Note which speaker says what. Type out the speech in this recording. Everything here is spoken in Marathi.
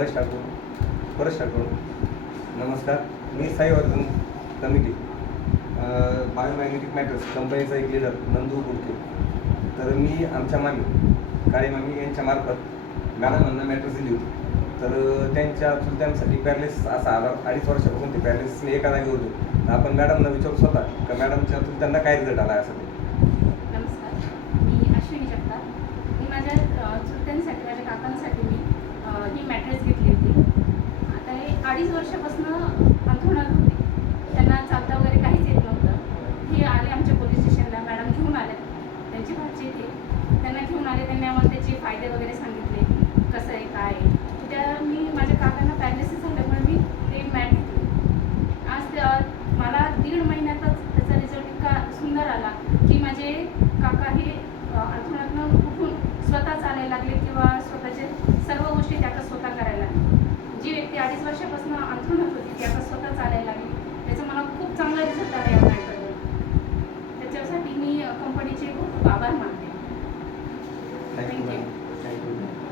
Speaker 1: फर्स्ट ठाकूर परत ठाकूर नमस्कार. मी साईवर्धन कमिटी. बायोमॅग्नेटिक मॅटर्स कंपनीचा एक लिडर नंदू गुडके तर मी आमच्या मामी काळी मामी यांच्या मार्फत मॅडमांना मॅटर्स दिली होती. तर त्यांच्या चुलत्यांसाठी पॅरलेस असा आला अडीच वर्षापासून ते पॅरलेस मी एका जागी होतो. तर आपण मॅडमना विचारू स्वतः का मॅडमच्या चुलत्यांना काय रिझल्ट आला असं ते
Speaker 2: नमस्कार. मी अश्विनी जगताप. मी माझ्या चुलत्यांसाठी माझ्या काकांसाठी मी अ, ही मॅट्रेस घेतली होती आता हे अडीच वर्षापासून अंथरुणात होते. त्यांना चालता वगैरे काहीच येत नव्हतं. हे आले आमच्या पोलीस स्टेशनला मॅडम घेऊन आले त्यांची भाची येते. त्यांना घेऊन आले. त्यांनी आम्हाला त्याचे फायदे वगैरे सांगितले कसं आहे काय आहे त्या मी माझ्या काकांना पॅरालिसिस झाल्यामुळे मी ते मॅट घेतली आज त्या मला दीड महिन्यातच त्याचा रिझल्ट इतका सुंदर आला की माझे काका हे अ, अंथरुणातनं उठून स्वतः चालायला लागले किंवा स्वतःचे सर्व गोष्टी ते आता स्वतः करायला लागले जी व्यक्ती अडीच वर्षापासून अंथरुणात होती ती आता स्वतः चालायला लागली. त्याचा मला खूप चांगला रिझल्ट आला या मॅटवर त्याच्यासाठी मी कंपनीचे खूप आभार मानते.
Speaker 1: थँक्यू